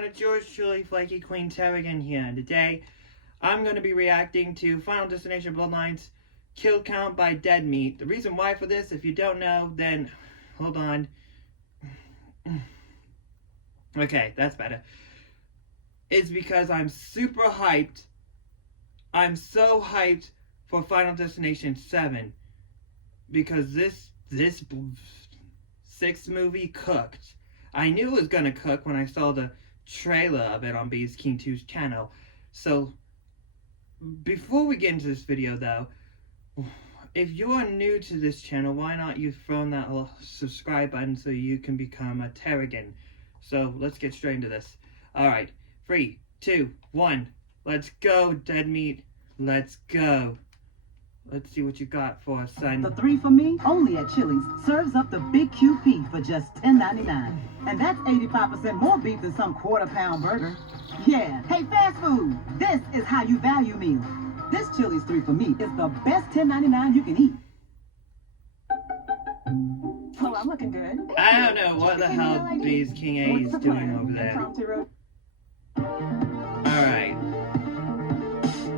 everyone, it's yours truly, Flakey Queen Terrigan here, and today I'm going to be reacting to Final Destination Bloodlines kill count by dead meat. The reason why for this, if you don't know, then hold on. Okay, that's better. It's because I'm super hyped. I'm so hyped for Final Destination 7 because this sixth movie cooked. I knew it was gonna cook when I saw the trailer of it on Bees King 2's channel. So, before we get into this video though, if you are new to this channel, why not you throw on that little subscribe button so you can become a Terrigan. So, let's get straight into this. Alright, 3, 2, 1, let's go, dead meat. Let's go. Let's see what you got for us, son. The 3 for me, only at Chili's, serves up the big QP for just $10.99. And that's 85% more beef than some quarter-pound burger. Yeah, hey, fast food, this is how you value meals. This Chili's 3 for me is the best $10.99 you can eat. Well, I'm looking good. I don't know what the hell Bees King A is doing over there. Alright.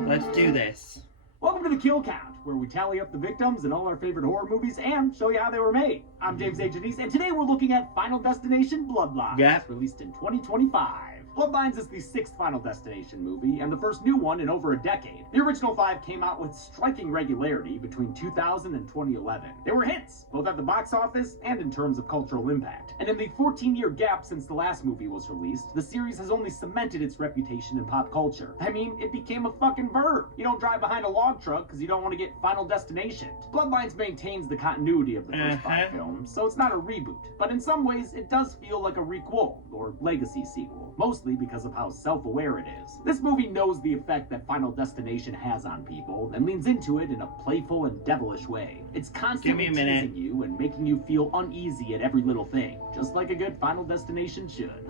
Let's do this. Welcome to the Kill Count, where we tally up the victims in all our favorite horror movies and show you how they were made. I'm James H. Denise, and today we're looking at Final Destination Bloodlines, released in 2025. Bloodlines is the 6th Final Destination movie, and the first new one in over a decade. The original 5 came out with striking regularity between 2000 and 2011. They were hits, both at the box office and in terms of cultural impact. And in the 14-year gap since the last movie was released, the series has only cemented its reputation in pop culture. I mean, it became a fucking verb. You don't drive behind a log truck because you don't want to get Final Destination. Bloodlines maintains the continuity of the first 5 films, so it's not a reboot. But in some ways, it does feel like a requel, or legacy sequel. Mostly because of how self-aware it is. This movie knows the effect that Final Destination has on people and leans into it in a playful and devilish way. It's constantly teasing you and making you feel uneasy at every little thing, just like a good Final Destination should.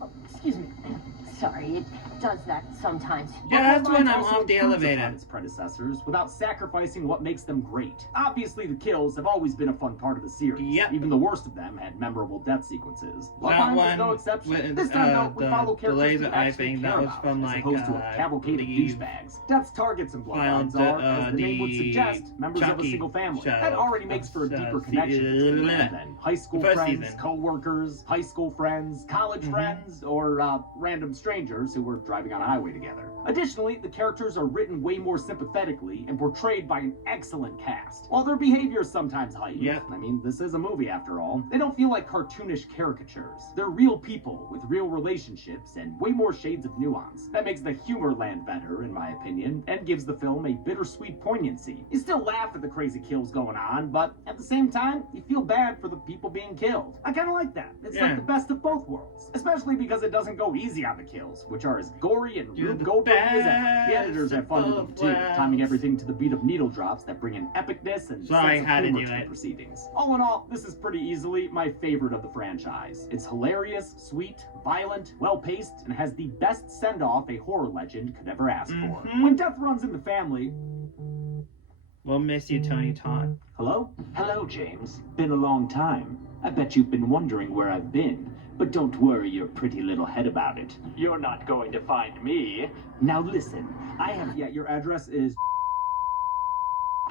Oh, excuse me. Sorry, it does that sometimes. Yeah, that's when I'm off the elevator. Its predecessors, without sacrificing what makes them great. Obviously, the kills have always been a fun part of the series. Yep. Even the worst of them had memorable death sequences. That one is no exception. with, this time, though, we follow the characters laser we actually eye care that was about, from as like opposed to a cavalcade of douchebags. Death's targets in Bloodlines are, as the name would suggest, members of a single family. That already makes for a deeper connection between them than high school friends, co-workers, high school friends, college friends, or random strangers who were driving on a highway together. Additionally, the characters are written way more sympathetically and portrayed by an excellent cast. While their behavior is sometimes heightened, I mean, this is a movie after all, they don't feel like cartoonish caricatures. They're real people with real relationships and way more shades of nuance. That makes the humor land better, in my opinion, and gives the film a bittersweet poignancy. You still laugh at the crazy kills going on, but at the same time, you feel bad for the people being killed. I kind of like that. It's like the best of both worlds, especially because it doesn't go easy on the kills, which are as gory and Rube Goldberg as ever. The editors have fun with them too, timing everything to the beat of needle drops that bring in epicness and sense of humor to the proceedings. All in all, this is pretty easily my favorite of the franchise. It's hilarious, sweet, violent, well-paced, and has the best send-off a horror legend could ever ask for. When death runs in the family... We'll miss you, Tony Todd. Hello? Hello, James. Been a long time. I bet you've been wondering where I've been. But don't worry your pretty little head about it. You're not going to find me. Now listen, I have... Yeah, your address is...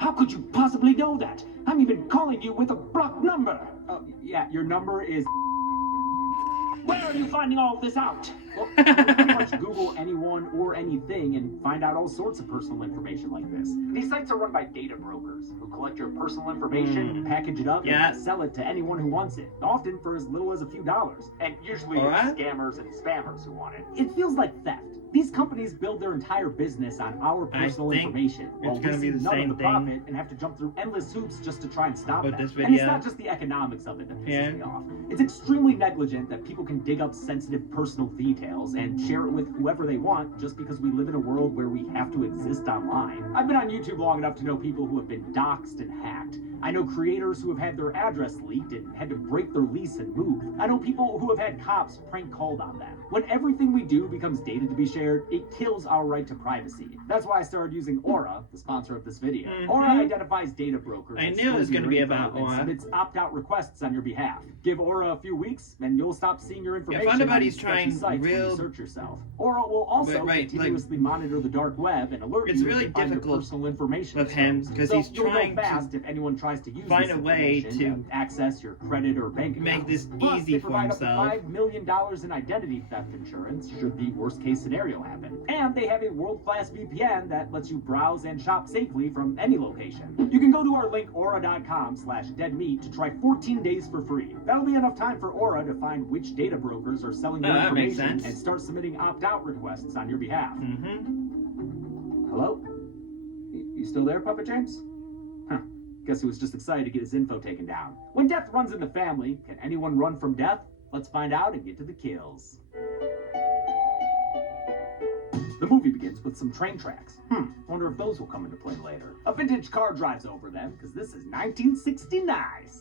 How could you possibly know that? I'm even calling you with a blocked number. Yeah, your number is... Where are you finding all of this out? Well, you can pretty much Google anyone or anything and find out all sorts of personal information like this. These sites are run by data brokers who collect your personal information, package it up, and sell it to anyone who wants it, often for as little as a few dollars. And usually it's scammers and spammers who want it. It feels like theft. These companies build their entire business on our personal information, while we see none of the profit and have to jump through endless hoops just to try and stop them. And it's not just the economics of it that pisses me off. It's extremely negligent that people can dig up sensitive personal details and share it with whoever they want just because we live in a world where we have to exist online. I've been on YouTube long enough to know people who have been doxxed and hacked. I know creators who have had their address leaked and had to break their lease and move. I know people who have had cops prank called on them. When everything we do becomes data to be shared, it kills our right to privacy. That's why I started using Aura, the sponsor of this video. Aura identifies data brokers. I knew it was going to be about Aura. And submits opt-out requests on your behalf. Give Aura a few weeks, and you'll stop seeing your information on these trying sites when you search yourself. Aura will also continuously monitor the dark web and alert you really if find your personal information with him because he's trying fast if anyone tries to use find a way to access your credit or bank account. Make this Plus, easy they for provide himself. Up to $5 million in identity theft insurance should the worst case scenario happen. And they have a world-class VPN that lets you browse and shop safely from any location. You can go to our link aura.com/deadmeat to try 14 days for free. That'll be enough time for Aura to find which data brokers are selling your information and start submitting opt-out requests on your behalf. Hello? You still there, Puppet James? Huh. Guess he was just excited to get his info taken down. When death runs in the family, can anyone run from death? Let's find out and get to the kills. The movie begins with some train tracks. Wonder if those will come into play later. A vintage car drives over them, because this is 1969.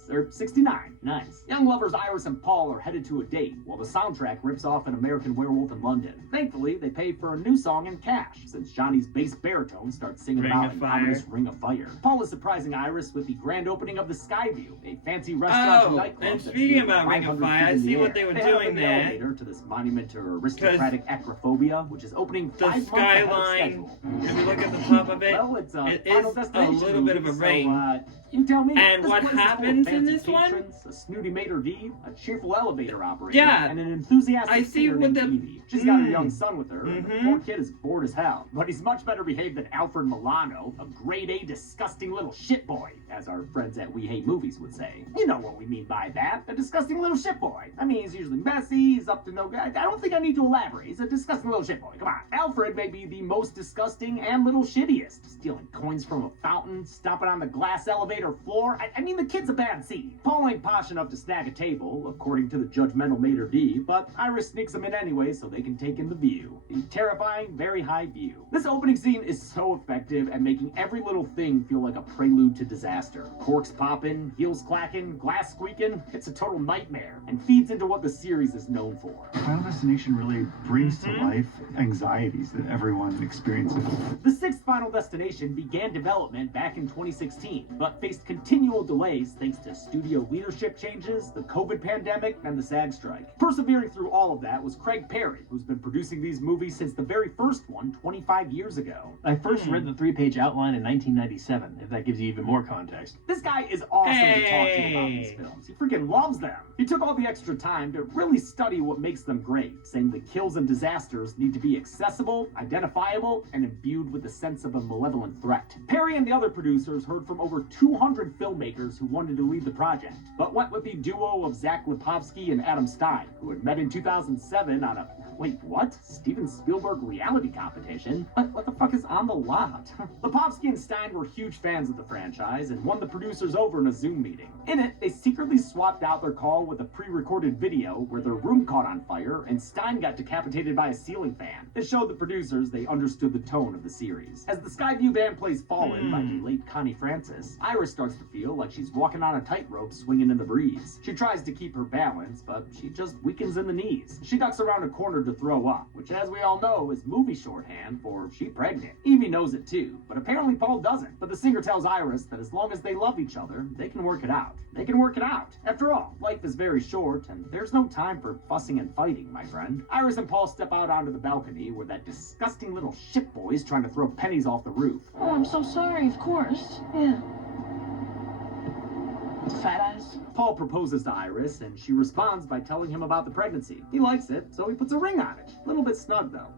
Or 69. Nice. Young lovers Iris and Paul are headed to a date, while the soundtrack rips off an American Werewolf in London. Thankfully, they pay for a new song in cash, since Johnny's bass baritone starts singing about an ominous ring of fire. Paul is surprising Iris with the grand opening of the Skyview, a fancy restaurant and nightclub. And speaking about Ring of Fire, I see what they were doing there. Elevator to this monument to aristocratic acrophobia, which is opening 5 months ahead of schedule. If you look at the top of it, well, it's it is a little bit of a ring. You tell me. And what happens in this one? A snooty maitre d', a cheerful elevator operator, Yeah, and an enthusiastic I see what the Evie. She's got a young son with her, and the poor kid is bored as hell. But he's much better behaved than Alfred Milano, a grade A disgusting little shit boy, as our friends at We Hate Movies would say. You know what we mean by that, a disgusting little shit boy. I mean, he's usually messy, he's up to no good. I don't think I need to elaborate. He's a disgusting little shit boy. Come on. Alfred may be the most disgusting and little shittiest, stealing coins from a fountain, stomping on the glass elevator floor. I mean, the kid's a bad seed. Paul ain't posh enough to snag a table, according to the judgmental maitre d', but Iris sneaks him in anyway so they can take in the view. The terrifying, very high view. This opening scene is so effective at making every little thing feel like a prelude to disaster. Corks popping, heels clacking, glass squeaking. It's a total nightmare, and feeds into what the series is known for. Final Destination really brings to life anxieties that everyone experiences. The sixth Final Destination began development back in 2016, but faced continual delays thanks to studio leadership changes, the COVID pandemic, and the SAG strike. Persevering through all of that was Craig Perry, who's been producing these movies since the very first one 25 years ago. I first read the 3-page outline in 1997, if that gives you even more context. This guy is awesome to talk to about these films. He freaking loves them. He took all the extra time to really study what makes them great, saying the kills and disasters need to be accessible, identifiable, and imbued with a sense of a malevolent threat. Perry and the other producers heard from over 200 filmmakers who wanted to lead the project, but went with the duo of Zach Lipovsky and Adam Stein, who had met in 2007 on a wait, what? Steven Spielberg reality competition? What the fuck is on the lot? Lipovsky and Stein were huge fans of the franchise and won the producers over in a Zoom meeting. In it, they secretly swapped out their call with a pre-recorded video where their room caught on fire and Stein got decapitated by a ceiling fan. It showed the producers they understood the tone of the series. As the Skyview band plays Fallen by the late Connie Francis, Iris starts to feel like she's walking on a tightrope swinging in the breeze. She tries to keep her balance, but she just weakens in the knees. She ducks around a corner to throw up, which as we all know is movie shorthand for she pregnant. Evie knows it too, but apparently Paul doesn't. But the singer tells Iris that as long as they love each other, they can work it out. They can work it out. After all, life is very short, and there's no time for fussing and fighting, my friend. Iris and Paul step out onto the balcony where that disgusting little shit boy's trying to throw pennies off the roof. Oh, I'm so sorry, of course. Yeah. Fat ass. Paul proposes to Iris, and she responds by telling him about the pregnancy. He likes it, so he puts a ring on it. A little bit snug, though.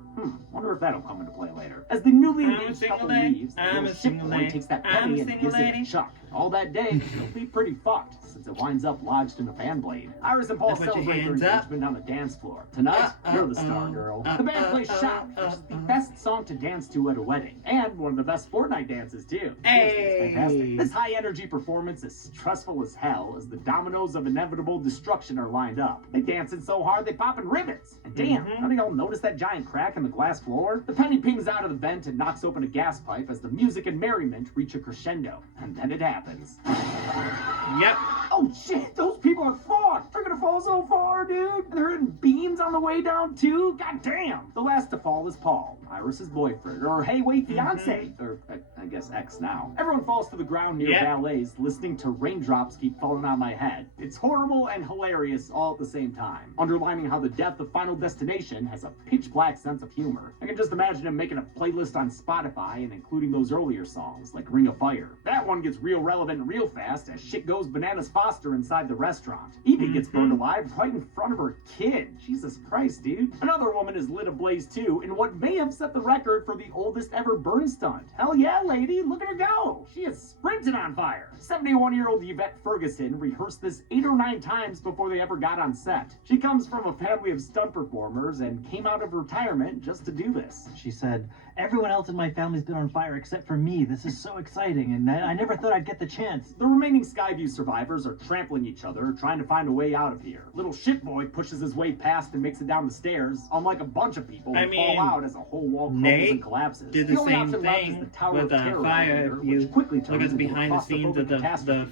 Wonder if that'll come into play later. As the newly engaged couple leaves, the little ship boy takes that penny and gives it a chuck. All that day, they'll be pretty fucked, since it winds up lodged in a fan blade. Iris and Paul celebrate their engagement on the dance floor. Tonight, you're the star, girl. The band plays Shout, which is the best song to dance to at a wedding. And one of the best Fortnite dances, too. It's fantastic. This high-energy performance is stressful as hell, smile as the dominoes of inevitable destruction are lined up. They dancing so hard they popping ribbons. And damn, none of y'all notice that giant crack in the glass floor? The penny pings out of the vent and knocks open a gas pipe as the music and merriment reach a crescendo. And then it happens. Yep. Oh shit, those people are fucked. They're gonna fall so far, dude. They're hitting beams on the way down too. God damn. The last to fall is Paul, Iris's boyfriend, or hey wait, fiance, or I guess ex now. Everyone falls to the ground near ballets, listening to raindrops keep falling on my head. It's horrible and hilarious all at the same time, underlining how the death of Final Destination has a pitch black sense of humor. I can just imagine him making a playlist on Spotify and including those earlier songs, like Ring of Fire. That one gets real relevant real fast as shit goes bananas Foster inside the restaurant. Evie gets burned alive right in front of her kid. Jesus Christ, dude. Another woman is lit ablaze too in what may have set the record for the oldest ever burn stunt. Hell yeah, lady, look at her go. She is sprinting on fire. 71-year-old Yvette Ferguson rehearsed this 8 or 9 times before they ever got on set. She comes from a family of stunt performers and came out of retirement just to do this. She said, "Everyone else in my family's been on fire except for me. This is so exciting, and I never thought I'd get the chance." The remaining Skyview survivors are trampling each other, trying to find a way out of here. Little shit boy pushes his way past and makes it down the stairs, unlike a bunch of people who fall out as a whole wall crumbles and collapses. Did the same thing with fire. If you look at the behind the scenes of the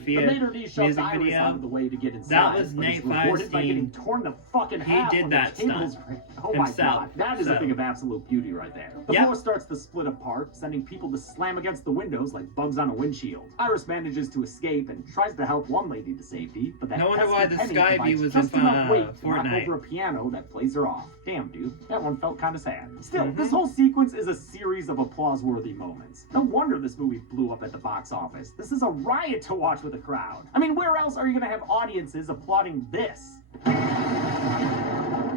Fear music video, that was Nate Firestein. He did that stunt Oh my god, that is a thing of absolute beauty right there. The floor starts to split apart, sending people to slam against the windows like bugs on a windshield. Iris manages to escape and tries to help one lady to safety, but that no wonder why the Skyview was in Fortnite. Over a piano that plays her off. Damn, dude, that one felt kind of sad. Still, this whole sequence is a series of applause-worthy moments. No wonder this movie blew up at the box office. This is a riot to watch with a crowd. I mean, where else are you gonna have audiences applauding this?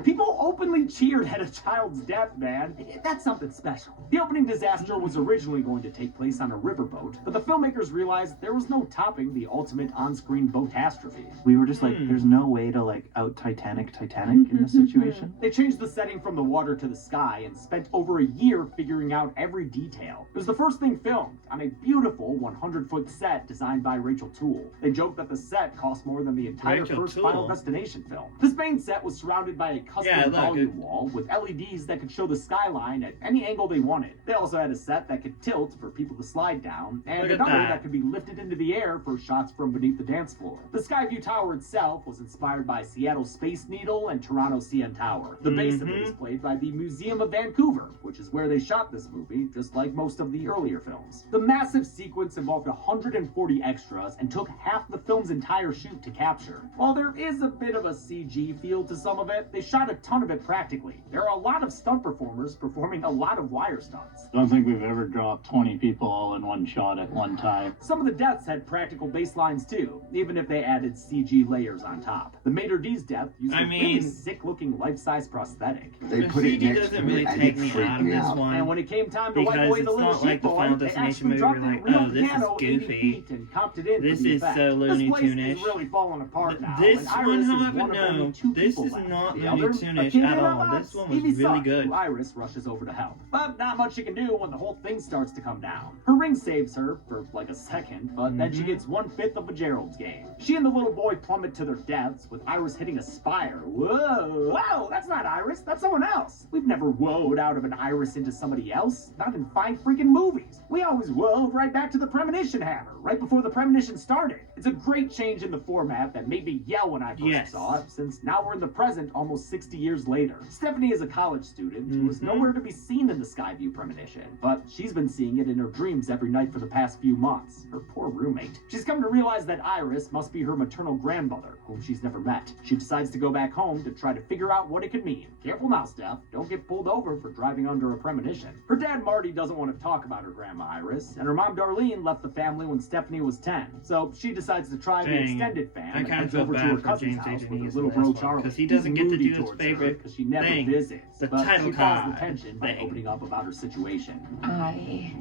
People openly cheered at a child's death, man. That's something special. The opening disaster was originally going to take place on a riverboat, but the filmmakers realized there was no topping the ultimate on-screen boatastrophe. We were just like, there's no way to like out Titanic in this situation. They changed the setting from the water to the sky and spent over a year figuring out every detail. It was the first thing filmed on a beautiful 100-foot set designed by Rachel Toole. They joked that the set cost more than the entire Final Destination film. This main set was surrounded by a custom volume wall with LEDs that could show the skyline at any angle they wanted. They also had a set that could tilt for people to slide down, and another that could be lifted into the air for shots from beneath the dance floor. The Skyview Tower itself was inspired by Seattle Space Needle and Toronto CN Tower. The base of it is played by the Museum of Vancouver, which is where they shot this movie, just like most of the earlier films. The massive sequence involved 140 extras and took half the film's entire shoot to capture. While there is a bit of a CG feel to some of it, they shot a ton of it practically. There are a lot of stunt performers performing a lot of wire stunts. I don't think we've ever dropped 20 people all in one shot at one time. Some of the deaths had practical baselines too, even if they added CG layers on top. The Mater D's death used a really sick-looking life-size prosthetic. They put it next doesn't really take me out of this one. And when it came time to wipe away the little shit boy, they actually dropped in a real piano 80 feet and comped it in. This is so Looney Tunes-ish. This place is really falling apart now. This one, however, no. This is not Looney Tunes-ish at all. This one was really good. Iris rushes over to help, but not much she can do when the whole thing starts to come down. Her ring saves her for like a second, but then she gets 1/5 of a Gerald's game. She and the little boy plummet to their deaths, with Iris hitting a spire. Whoa, that's not Iris, that's someone else. We've never whoa'd out of an Iris into somebody else, not in 5 freaking movies. We always whoa'd right back to the premonition hammer, right before the premonition started. It's a great change in the format that made me yell when I first saw it, since now we're in the present almost 60 years later. Stephanie is a college student who is nowhere to be seen in the Skyview premonition, but she's been seeing it in her dreams every night for the past few months. Her poor roommate. She's come to realize that Iris must be her maternal grandmother, whom she's never met. She decides to go back home to try to figure out what it could mean. Careful now, Steph. Don't get pulled over for driving under a premonition. Her dad, Marty, doesn't want to talk about her grandma Iris, and her mom, Darlene, left the family when Stephanie was 10. So she decides to try the extended fam and heads over to her cousin's house with her little bro Charlie. Because he doesn't get to do his favorite because she never visits. The but title she caused card the tension by opening up about her situation. I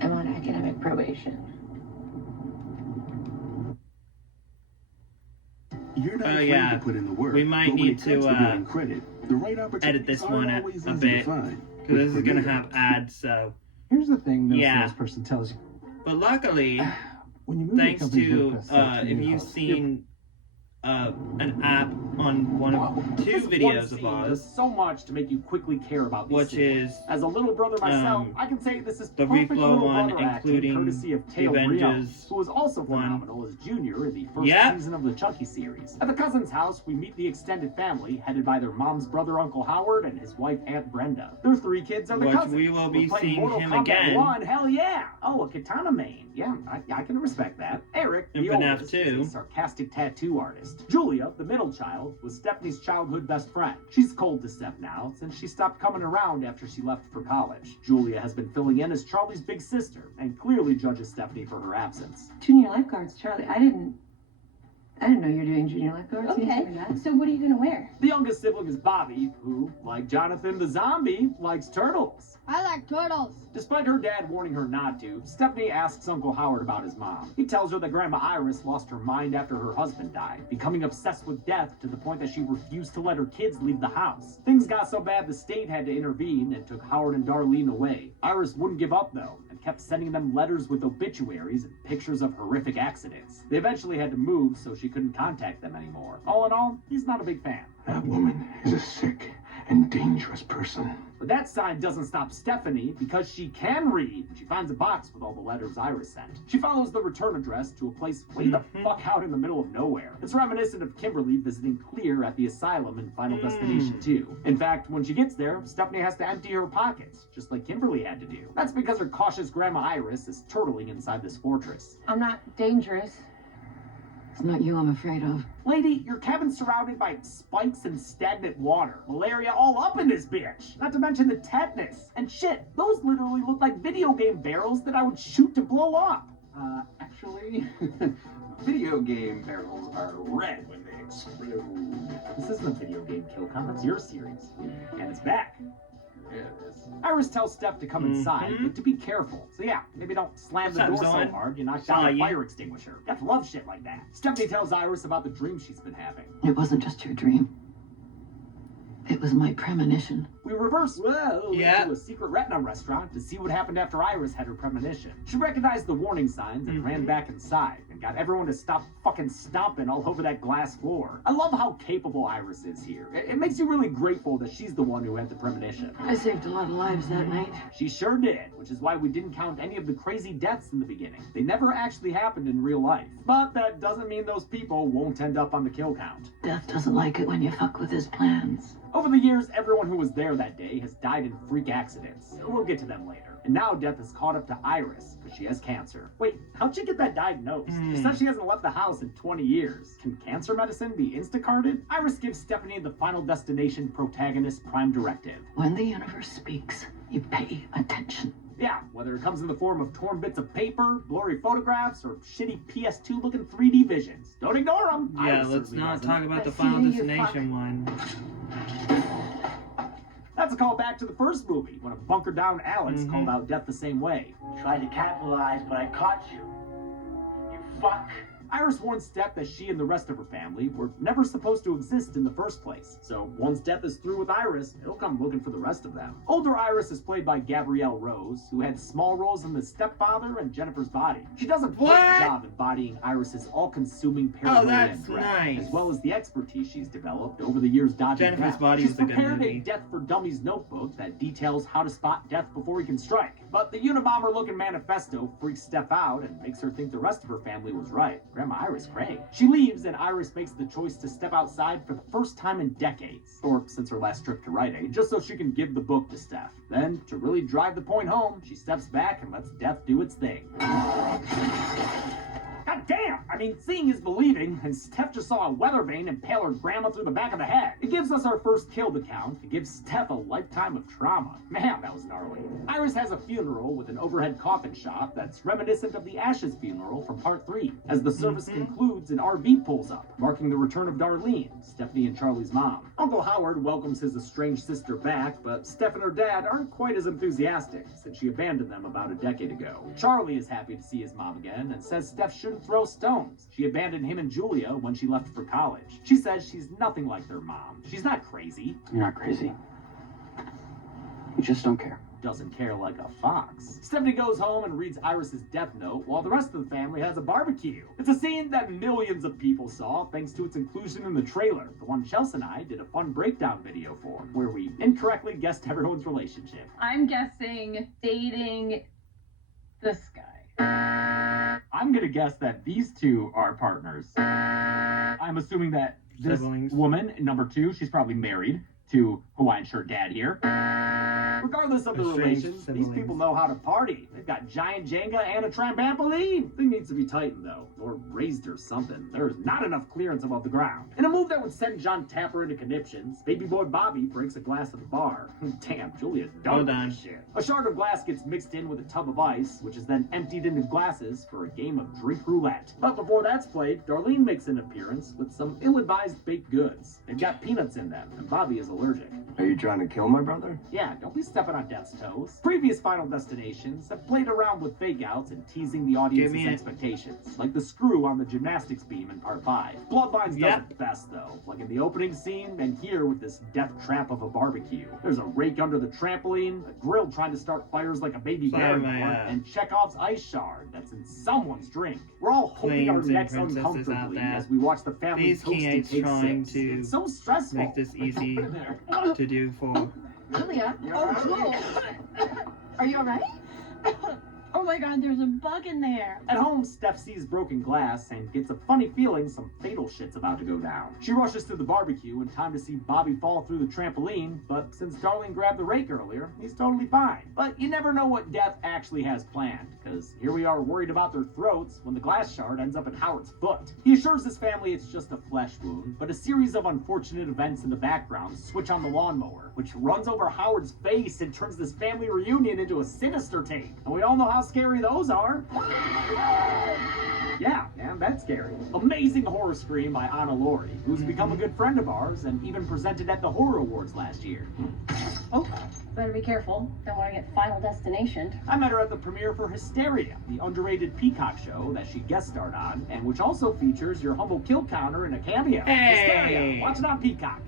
am on academic probation. You're not afraid to put in the work. We might need to credit, the right edit this one a bit, because this is going to have ads, so... Here's the thing no salesperson tells you. But luckily, When you move thanks your company's to WordPress site to if your you've host, seen an app on one of two This one videos of scene ours, does so much to make you quickly care about these which siblings. is As a little brother myself, I can say this is the perfect Reflow little one, brother acting, including courtesy of Teo the Briones, Avengers who was also one. phenomenal as Junior in the first Yep. season of the Chucky series. At the cousin's house, we meet the extended family, headed by their mom's brother Uncle Howard and his wife Aunt Brenda. Their 3 kids are the Which cousins. we will be We're playing seeing Mortal him Kombat again. 1, hell yeah! Oh, a katana main. Yeah, I can respect that. Eric, In the FNAF oldest, 2. is a sarcastic tattoo artist. Julia, the middle child, was Stephanie's childhood best friend. She's cold to Steph now, since she stopped coming around after she left for college. Julia has been filling in as Charlie's big sister, and clearly judges Stephanie for her absence. Junior lifeguards, Charlie. I didn't know you were doing junior lifeguards. You didn't tell me that. So what are you gonna wear? The youngest sibling is Bobby, who, like Jonathan the zombie, likes turtles. I like turtles. Despite her dad warning her not to, Stephanie asks Uncle Howard about his mom. He tells her that Grandma Iris lost her mind after her husband died, becoming obsessed with death to the point that she refused to let her kids leave the house. Things got so bad the state had to intervene and took Howard and Darlene away. Iris wouldn't give up though, and kept sending them letters with obituaries and pictures of horrific accidents. They eventually had to move so she couldn't contact them anymore. All in all, he's not a big fan. That woman is a sick and dangerous person. But that sign doesn't stop Stephanie, because she can read. She finds a box with all the letters Iris sent. She follows the return address to a place way the fuck out in the middle of nowhere. It's reminiscent of Kimberly visiting Clear at the asylum in Final Destination 2. In fact, when she gets there, Stephanie has to empty her pockets, just like Kimberly had to do. That's because her cautious Grandma Iris is turtling inside this fortress. I'm not dangerous. It's not you I'm afraid of. Lady, your cabin's surrounded by spikes and stagnant water. Malaria all up in this bitch. Not to mention the tetanus. And shit, those literally look like video game barrels that I would shoot to blow up. Actually, video game barrels are red when they explode. This isn't a video game, Killcom. That's your series. And it's back. Yeah, it is. Iris tells Steph to come inside, but to be careful. So yeah, maybe don't slam the door so hard you knock down a fire extinguisher. You have to love shit like that. Stephanie tells Iris about the dream she's been having. It wasn't just your dream. It was my premonition. We reverse into a secret retina restaurant to see what happened after Iris had her premonition. She recognized the warning signs and ran back inside and got everyone to stop fucking stomping all over that glass floor. I love how capable Iris is here. It makes you really grateful that she's the one who had the premonition. I saved a lot of lives that night. She sure did, which is why we didn't count any of the crazy deaths in the beginning. They never actually happened in real life. But that doesn't mean those people won't end up on the kill count. Death doesn't like it when you fuck with his plans. Over the years, everyone who was there that day has died in freak accidents. We'll get to them later. And now Death has caught up to Iris, because she has cancer. Wait, how'd she get that diagnosed? She said she hasn't left the house in 20 years. Can cancer medicine be instacarted? Iris gives Stephanie the Final Destination protagonist prime directive. When the universe speaks, you pay attention. Yeah, whether it comes in the form of torn bits of paper, blurry photographs, or shitty PS2 looking 3D visions. Don't ignore them. Yeah, let's not talk about the Final Destination one. That's a call back to the first movie, when a bunker down Alex called out Death the same way. Tried to capitalize, but I caught you. You fuck. Iris warns Steph that she and the rest of her family were never supposed to exist in the first place. So once Death is through with Iris, he'll come looking for the rest of them. Older Iris is played by Gabrielle Rose, who had small roles in The Stepfather and Jennifer's Body. She does a great job embodying Iris's all-consuming paranoia and dread, as well as the expertise she's developed over the years dodging Jennifer's death. Body She's is a good prepared movie. a Death for Dummies notebook that details how to spot death before he can strike. But the Unabomber-looking manifesto freaks Steph out and makes her think the rest of her family was right. Grandma Iris cray. She leaves, and Iris makes the choice to step outside for the first time in decades, or since her last trip to Rite Aid, just so she can give the book to Steph. Then, to really drive the point home, she steps back and lets death do its thing. God damn! I mean, seeing is believing, and Steph just saw a weather vane impale her grandma through the back of the head. It gives us our first kill to count. It gives Steph a lifetime of trauma. Man, that was gnarly. Iris has a funeral with an overhead coffin shot that's reminiscent of the Ashes funeral from Part 3. As the service concludes, an RV pulls up, marking the return of Darlene, Stephanie and Charlie's mom. Uncle Howard welcomes his estranged sister back, but Steph and her dad aren't quite as enthusiastic, since she abandoned them about a decade ago. Charlie is happy to see his mom again, and says Steph shouldn't throw stones. She abandoned him and Julia when she left for college. She says she's nothing like their mom. She's not crazy. You're not crazy. You just don't care. doesn't care like a fox. Stephanie goes home and reads Iris's death note while the rest of the family has a barbecue. It's a scene that millions of people saw thanks to its inclusion in the trailer, the one Chelsea and I did a fun breakdown video for, where we incorrectly guessed everyone's relationship. I'm guessing dating this guy. I'm gonna guess that these two are partners. I'm assuming that this Siblings. woman, number 2, she's probably married to Hawaiian shirt dad here. Regardless of the Estranged relations, siblings. these people know how to party. They've got giant Jenga and a trampoline. Thing needs to be tightened though, or raised or something. There's not enough clearance above the ground. In a move that would send John Tapper into conniptions, baby boy Bobby breaks a glass at the bar. Damn, Julia's Well done done. with this shit. A shard of glass gets mixed in with a tub of ice, which is then emptied into glasses for a game of drink roulette. But before that's played, Darlene makes an appearance with some ill-advised baked goods. They've got peanuts in them, and Bobby is allergic. Are you trying to kill my brother? Yeah, don't be stepping on death's toes. Previous Final Destinations have played around with fake-outs and teasing the audience's Give me it. expectations, like the screw on the gymnastics beam in Part 5. Bloodlines does it best, though, like in the opening scene and here with this death trap of a barbecue. There's a rake under the trampoline, a grill trying to start fires like a baby bear, and Chekhov's ice shard that's in someone's drink. We're all holding our Queens and necks princesses out uncomfortably there. as we watch the family These toast King and 8s take trying sips. to It's so stressful. make this easy Put it there. to do for. Julia. Are you alright? Oh my god, there's a bug in there. At home, Steph sees broken glass and gets a funny feeling some fatal shit's about to go down. She rushes to the barbecue in time to see Bobby fall through the trampoline, but since Darlene grabbed the rake earlier, he's totally fine. But you never know what Death actually has planned, because here we are worried about their throats when the glass shard ends up at Howard's foot. He assures his family it's just a flesh wound, but a series of unfortunate events in the background switch on the lawnmower, which runs over Howard's face and turns this family reunion into a sinister take. And we all know how scary those are. Yeah, man, that's scary. Amazing horror scream by Anna Laurie, who's become a good friend of ours and even presented at the Horror Awards last year. Oh, better be careful. Don't want to get Final Destination. I met her at the premiere for Hysteria, the underrated Peacock show that she guest starred on, and which also features your humble kill counter in a cameo. Hysteria, watch it on Peacock.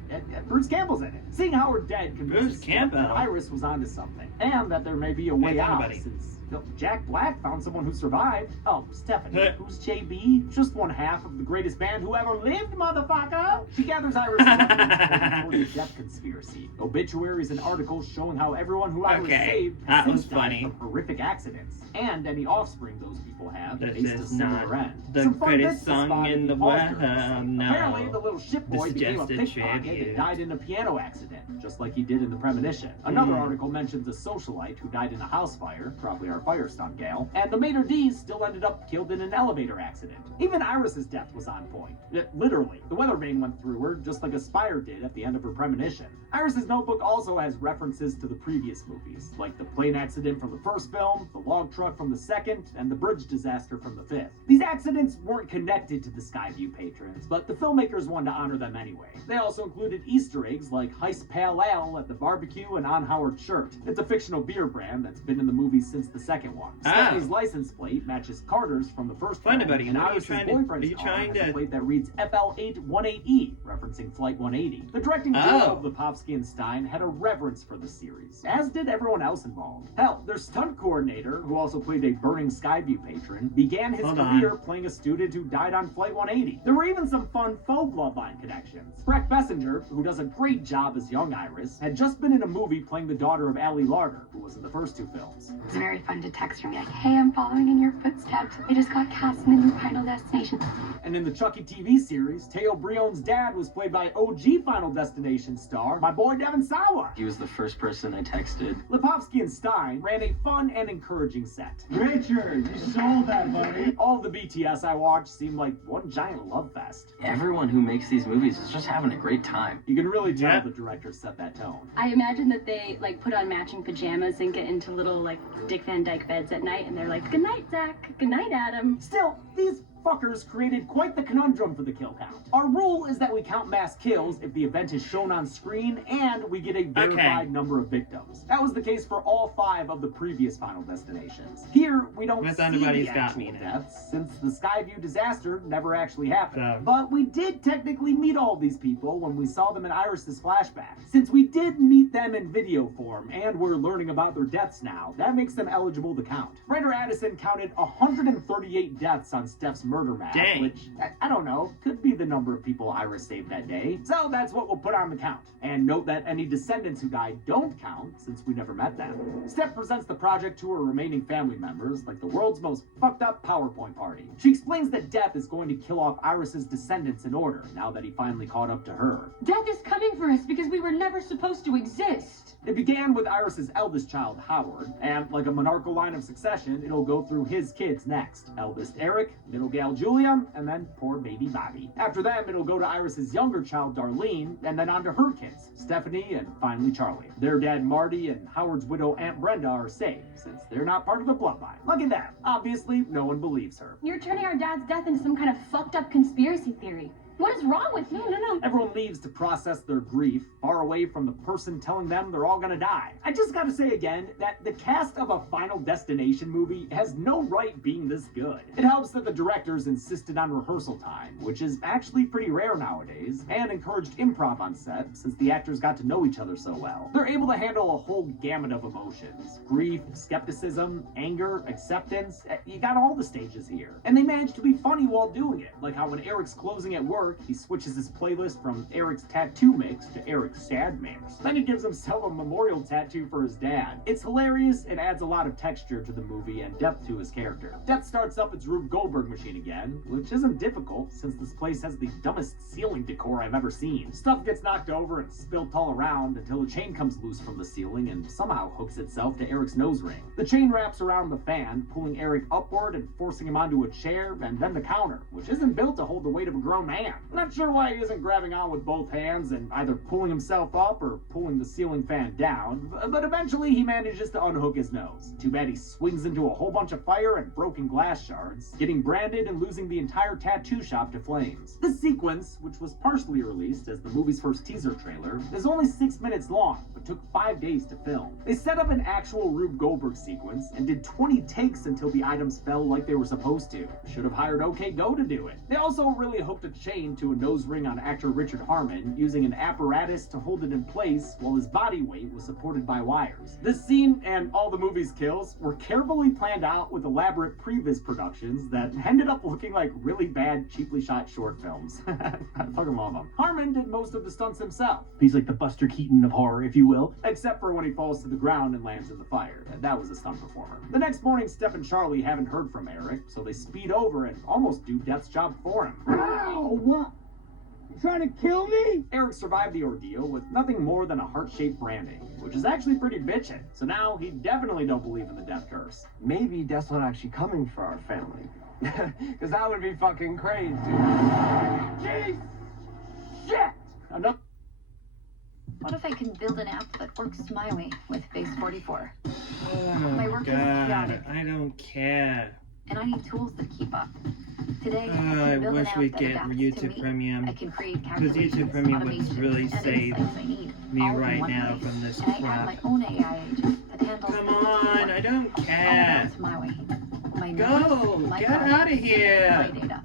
Bruce Campbell's in it. Seeing Howard dead convinces Steph that Iris was onto something, and that there may be a way out since Jack Black found someone who survived. Oh, Stephanie, who's JB? Just one half of the greatest band who ever lived, motherfucker! She gathers Iris for the death conspiracy. Obituaries and articles showing how everyone who Iris saved has since died from horrific accidents. And any offspring those people have faced a similar end. The Some fun greatest bits to song spot in the Paul's world. journals. No. Apparently, the little ship boy The became a suggested pickpocket tribute. and died in a piano accident, just like he did in The Premonition. Another article mentions a socialite who died in a house fire, probably our fire stunt gal, and the maitre d's still ended up killed in an elevator accident. Even Iris's death was on point. Literally, the weather vane went through her just like a spire did at the end of her Premonition. Iris's notebook also has references to the previous movies, like the plane accident from the first film, the log truck from the second, and the bridge disaster from the fifth. These accidents weren't connected to the Skyview patrons, but the filmmakers wanted to honor them anyway. They also included Easter eggs like Heist Pale Ale at the barbecue and on Howard's shirt. It's a fictional beer brand that's been in the movies since the second one. Stephanie's license plate matches Carter's from the first film, buddy. and What are you Iris's trying to- boyfriend's are you car trying has a to- plate that reads FL818E, referencing Flight 180. The directing duo of Lipovsky and Stein had a reverence for the series, as did everyone else involved. Hell, their stunt coordinator, who also played a burning Skyview patron, began his career playing a student who died on Flight 180. There were even some fun faux bloodline connections. Breck Bessinger, who does a great job as young Iris, had just been in a movie playing the daughter of Ali Larder, who was in the first two films. It's very fun to text her and be like, hey, I'm following in your footsteps. I just got cast in the new Final Destination. And in the Chucky TV series, Teo Brion's dad was played by OG Final Destination star, my boy Devin Sawa. He was the first person I texted. Lipovsky and Stein ran a fun and encouraging set. Richard, you sold that, buddy. All of the BTS I watched seemed like one giant love fest. Everyone who makes these movies is just having a great time. You can really tell the director set that tone. I imagine that they like put on matching pajamas and get into little like Dick Van Dyke beds at night, and they're like, "Good night, Zach. Good night, Adam." Still, these fuckers created quite the conundrum for the kill count. Our rule is that we count mass kills if the event is shown on screen and we get a verified number of victims. That was the case for all 5 of the previous Final Destinations. Here, we don't see the actual deaths, since the Skyview disaster never actually happened. But we did technically meet all these people when we saw them in Iris's flashback. Since we did meet them in video form, and we're learning about their deaths now, that makes them eligible to count. Writer Addison counted 138 deaths on Steph's murder map, which, I don't know, could be the number of people Iris saved that day. So that's what we'll put on the count. And note that any descendants who died don't count, since we never met them. Steph presents the project to her remaining family members like the world's most fucked up PowerPoint party. She explains that Death is going to kill off Iris's descendants in order, now that he finally caught up to her. Death is coming for us because we were never supposed to exist. It began with Iris's eldest child, Howard, and like a monarchical line of succession, it'll go through his kids next. Eldest Eric, middle gal Julia, and then poor baby Bobby. After them, it'll go to Iris's younger child, Darlene, and then on to her kids, Stephanie, and finally Charlie. Their dad, Marty, and Howard's widow, Aunt Brenda, are safe, since they're not part of the bloodline. Look at that. Obviously, no one believes her. You're turning our dad's death into some kind of fucked up conspiracy theory. What is wrong with you? No. Everyone leaves to process their grief, far away from the person telling them they're all gonna die. I just gotta say again that the cast of a Final Destination movie has no right being this good. It helps that the directors insisted on rehearsal time, which is actually pretty rare nowadays, and encouraged improv on set since the actors got to know each other so well. They're able to handle a whole gamut of emotions: grief, skepticism, anger, acceptance. You got all the stages here. And they managed to be funny while doing it, like how when Eric's closing at work, he switches his playlist from Eric's tattoo mix to Eric's sad mix. Then he gives himself a memorial tattoo for his dad. It's hilarious, it adds a lot of texture to the movie and depth to his character. Death starts up its Rube Goldberg machine again, which isn't difficult since this place has the dumbest ceiling decor I've ever seen. Stuff gets knocked over and spilled all around until a chain comes loose from the ceiling and somehow hooks itself to Eric's nose ring. The chain wraps around the fan, pulling Eric upward and forcing him onto a chair, and then the counter, which isn't built to hold the weight of a grown man. I'm not sure why he isn't grabbing on with both hands and either pulling himself up or pulling the ceiling fan down, but eventually he manages to unhook his nose. Too bad he swings into a whole bunch of fire and broken glass shards, getting branded and losing the entire tattoo shop to flames. This sequence, which was partially released as the movie's first teaser trailer, is only 6 minutes long, but took 5 days to film. They set up an actual Rube Goldberg sequence and did 20 takes until the items fell like they were supposed to. Should have hired OK Go to do it. They also really hooked a chain to a nose ring on actor Richard Harmon, using an apparatus to hold it in place while his body weight was supported by wires. This scene and all the movie's kills were carefully planned out with elaborate previs productions that ended up looking like really bad, cheaply shot short films. I fucking love them. Harmon did most of the stunts himself. He's like the Buster Keaton of horror, if you will. Except for when he falls to the ground and lands in the fire. That was a stunt performer. The next morning, Steph and Charlie haven't heard from Eric, so they speed over and almost do Death's job for him. Ow! What? You trying to kill me? Eric survived the ordeal with nothing more than a heart-shaped branding, which is actually pretty bitchin'. So now he definitely don't believe in the death curse. Maybe Death's not actually coming for our family. Because that would be fucking crazy. Jeez! Shit! Enough. What if I can build an app that works my way with Base 44? Oh My work is God, chaotic. I don't care. And I need tools that keep up. Today, I I can build wish an app we'd that get adapts to YouTube me. Premium. I can create Because calculations, YouTube Premium would automations, really and save insights I need, me all in right one now place. from this And I add crap. my own AI agent that handles Come things on, I don't all care. that's my way. My Go! needs, my Get projects, out of here! my data.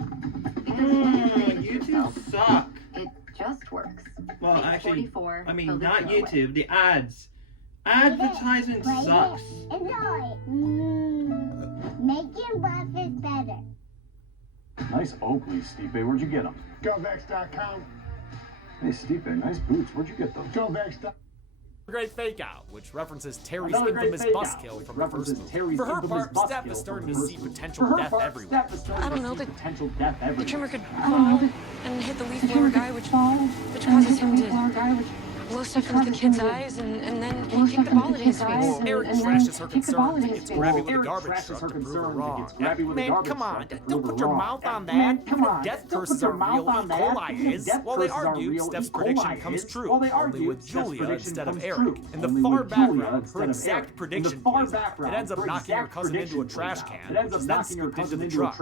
Because it can't create YouTube itself. suck. It just works. Well, Base actually, 44 I mean, built it not your way. YouTube, the ads. Advertising sucks. Enjoy. Making breakfast better. Nice Oakley, Stipe. Where'd you get them? GoVex.com. Hey, Stipe, nice boots. Where'd you get those? GoVex.com. Great Fake Out, which references Terry's Another great infamous fake bus out, kill which from the first references movie. Terry's For her infamous part, bus Steph kill is starting from to the see first potential movie. death For her part, everywhere. Steph is starting I don't to know, see the potential death everywhere. trimmer could fall and hit the leaf blower guy, which causes him to blow stuff into the kid's eyes and then kick the ball at his face. Eric trashes her concern that gets grabby with a garbage truck to prove her wrong. Man, come on, don't put your mouth on that. Even if death curses are real, E. coli is. While they argued, Steph's prediction comes true, only with Julia instead of Eric. In the far background, her exact prediction plays out. It ends up knocking her cousin into a trash can, which is then scooped into the truck.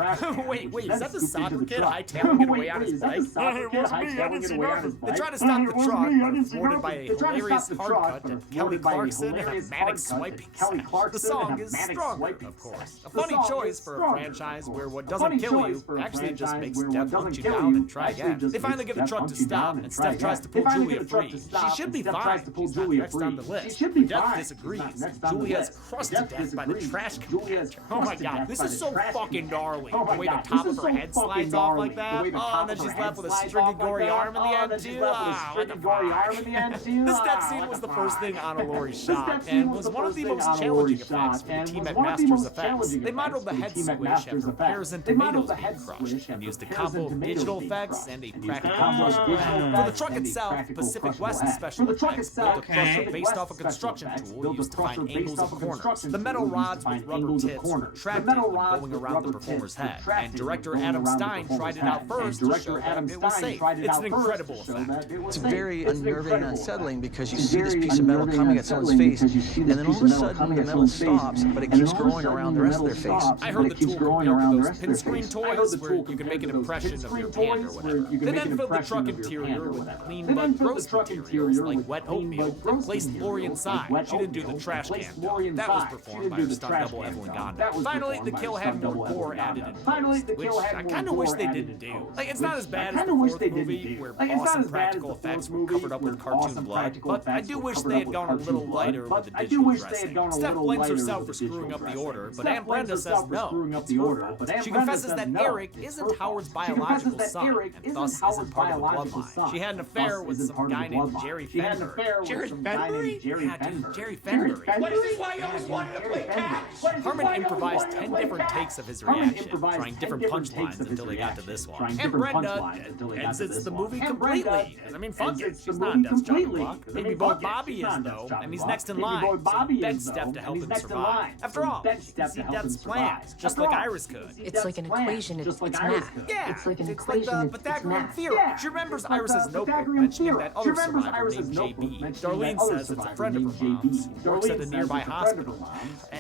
Wait, is that the soccer kid hightailing it away on his bike? It was me, I didn't see nothing. They try to stop the truck, but thwarted by a hilarious hard cut to Kelly Clarkson and a manic swiping sound. The song is stronger, of course. A funny choice for a franchise where what doesn't kill you actually just makes Steph hunt you down and try again. They finally get the truck to stop, and Steph tries to pull Julia free. She should be fine. She's not next on the list. Death disagrees. Julia is crushed to death by the trash compactor. Oh my god, this is so fucking gnarly. The way the top of her head slides off like that. Oh, and then she's left with a stringy gory arm in the end too. What the fuck? This death scene was the first thing Anna Laurie shot, and was one of the most challenging effects for the team at Masters Effects. They modeled the head squish after pears and tomatoes being crushed, and used a combo of digital effects and a practical crush. For the truck itself, Pacific West special effects built a crusher based off a construction tool used to find angles of corners. The metal rods with rubber tips were retracted when going around the performer's head, and director Adam Stein tried it out first to show that it was safe. It's an incredible effect. It's very unnerving and unsettling because you see this piece of metal coming at someone's face, and then all of a sudden the metal stops, but it keeps growing around the rest of their face. I heard the tool compared to those pin screen toys where you can make an impression of your hand or whatever. They then filled the truck interior with clean but gross materials like wet oatmeal and placed Laurie inside. She didn't do the trash can job. That was performed by her stunt double Evelyn Gonda. Finally, the kill had more gore added in post, which I kind of wish they didn't do. Like, it's not as bad as the fourth movie where awesome practical effects were covered up with cartoon blood, but I do wish they had gone a little lighter with the digital dressing. Steph blames herself for screwing up the order, but Aunt Brenda says no, it's her fault. She confesses that Eric isn't Howard's biological son, and thus isn't part of the bloodline. She had an affair with some guy named Jerry Fenberg. Jerry Fenberg? Yeah, dude, Jerry Fenberg. What is this? Why you always wanted to play catch? Harmon improvised 10 different takes of his reaction, trying different punchlines until they got to this one. And Brenda exits the movie completely. I mean, fuck it, she's not Death's Johnny Block. Baby boy Bobby is, though, and he's next in line, so beg Steph to help him survive. After all, she can see Death's plans, just like Iris could. It's like an equation, it's math. Yeah, it's like an the equation, Pythagorean it's theorem. math. She remembers Iris's notebook mentioning that other survivor named JB. Darlene says it's a friend of her mom's who works at a nearby hospital.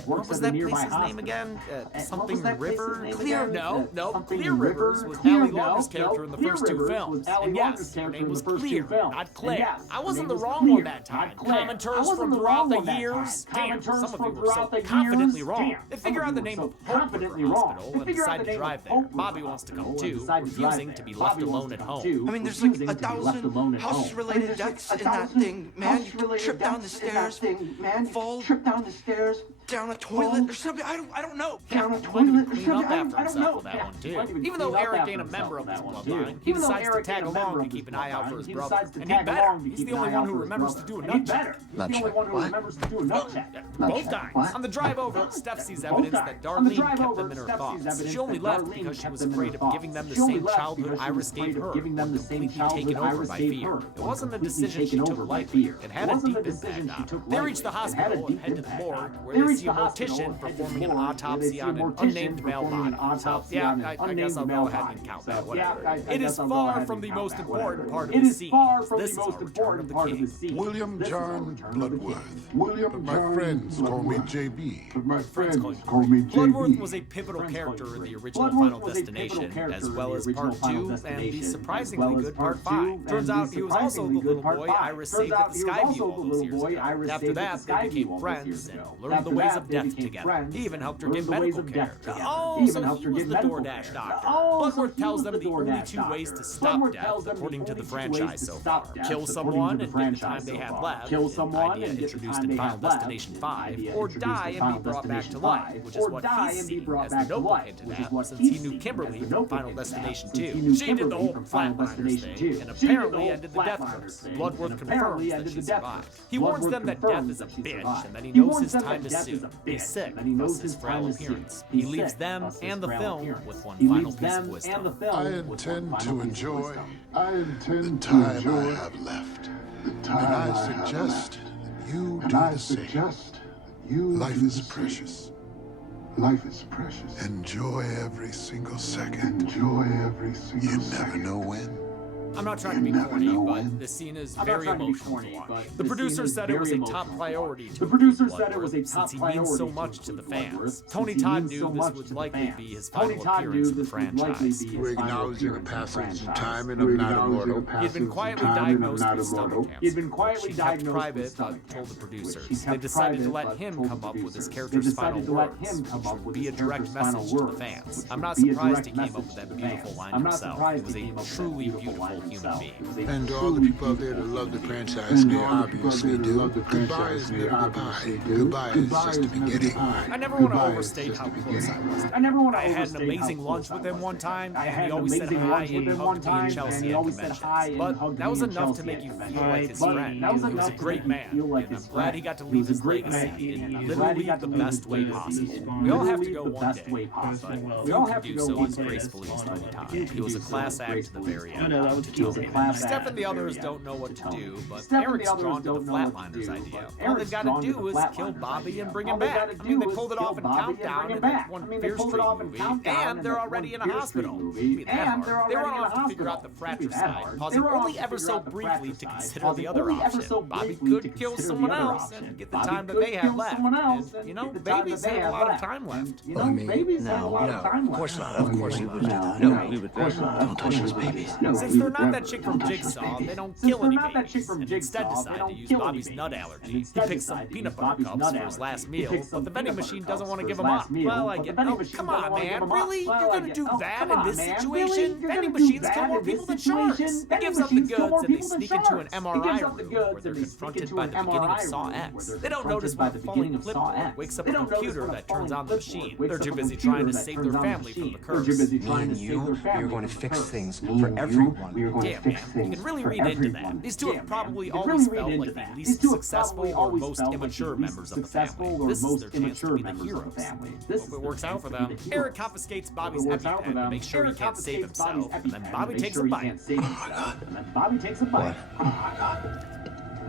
What was that place's name again? Something River? Clear? No, Clear Rivers was Ally Longer's character in the first two films. And yes, her name was Clear, not Claire. I wasn't the wrong one that time. Commenters from throughout the years. Damn, some of you were so confidently wrong. They figure out the name of Hope with her hospital and decide to drive there. Bobby wants to come too, refusing to be left alone at home. I mean, there's like 1,000 house-related deaths in that thing, man. You trip down the stairs, fall down a toilet or something. I don't know. Down a toilet or something. I don't know. That one too. Even though Eric ain't a member of this bloodline, he decides to tag along to keep an eye out for his brother. And he better. He's the only one who remembers to do a nut check. Both times. On the drive over, Steph sees evidence that Darlene kept them in her thoughts. She only left because she was afraid of giving them the same childhood Iris gave her, completely taken over by fear. It wasn't a decision she took lightly. It had a deep impact on her. They reach the hospital and head to the morgue, where they see a mortician performing an autopsy on an unnamed male body. So, yeah, I guess I'll go ahead and count that, whatever. It is far from the most important part of the scene. This is our return of the king. William John Bloodworth. But my friends call me JB. My friends call me JB. Bloodworth was a pivotal character in the original Final Destination, as well as Part 2 and the surprisingly good Part 5. Turns out he was also the little boy Iris saved at the Skyview all those years ago. After that, they became friends and learned the ways of death together. He even helped her get medical care. Oh, so he was the DoorDash doctor. Bloodworth tells them the only two ways to stop death, according to the franchise so far. Kill someone and get the time they had left, an idea introduced in Final Destination 5, or die and be brought back to life, which is what he's seen as the notebook hinted at, since he knew Kimberly from Final Destination 2. She did the whole Flatliners thing, and apparently ended the death curse. Bloodworth confirms that she survived. He warns them that death is a bitch, and that he knows his time is soon. He's sick, thus his frail appearance. He leaves them and the film with one final piece of wisdom. I intend to enjoy the time I have left. And I suggest you do the same. Life is precious. Life is precious. Enjoy every single second. Enjoy every single You second. never know when. I'm not trying to be corny, but the scene is very emotional to watch. The producer said it was a top priority to Bloodworth since he means so much to the fans. Tony Todd knew this would likely be his final appearance in the franchise. We're acknowledging the passage of time and I'm not immortal. He had been quietly diagnosed with stomach cancer, which he kept private but told the producers. They decided to let him come up with his character's final words, which would be a direct message to the fans. I'm not surprised he came up with that beautiful line himself. He was a truly beautiful human being. And to all the people out there that love the franchise, they obviously do. Goodbye is never goodbye. Goodbye is just the beginning. I never want to overstate how close I was. I had an amazing lunch with him one time, and he always said hi and hugged me and Chelsea at conventions. But that was enough to make you feel like his friend. He was a great man, and I'm glad he got to leave his legacy in literally the best way possible. We all have to go one day, but few can do so as gracefully as Tony Todd. He was a class act to the very end. Steph and the others don't know what to do, but Eric's drawn to the Flatliners idea. All they've got to do is kill Bobby and bring him back. I mean, they pulled it off in Countdown in that one Fear Street movie, and they're already in a hospital. They run off to figure out the fratricide, pausing only ever so briefly to consider the other option. Bobby could kill someone else and get the time that they have left. And, you know, babies have a lot of time left. I mean, no, of course not. Of course we would do that. No, we would don't touch those babies. Since they're not that chick from Jigsaw, they don't kill any babies, and instead decide to use Bobby's nut allergy. He picks some peanut butter cups for his last meal, but the vending machine doesn't want to give him up. Well, I get, oh, come on, man, really? You're gonna do that in this situation? Vending machines kill more people than sharks. He gives up the goods, and they sneak into an MRI room, where they're confronted by the beginning of Saw X. They don't notice when the falling clipboard wakes up a computer that turns on the machine. They're too busy trying to save their family from the curse. Me and you, we're going to fix things for everyone. Yeah, man, you can really read into that. These two have probably always felt like the least successful or most immature members of the family. This is their chance to be the heroes. Hope it works out for them. Eric confiscates Bobby's EpiPen to make sure he can't save himself, and then Bobby takes a bite.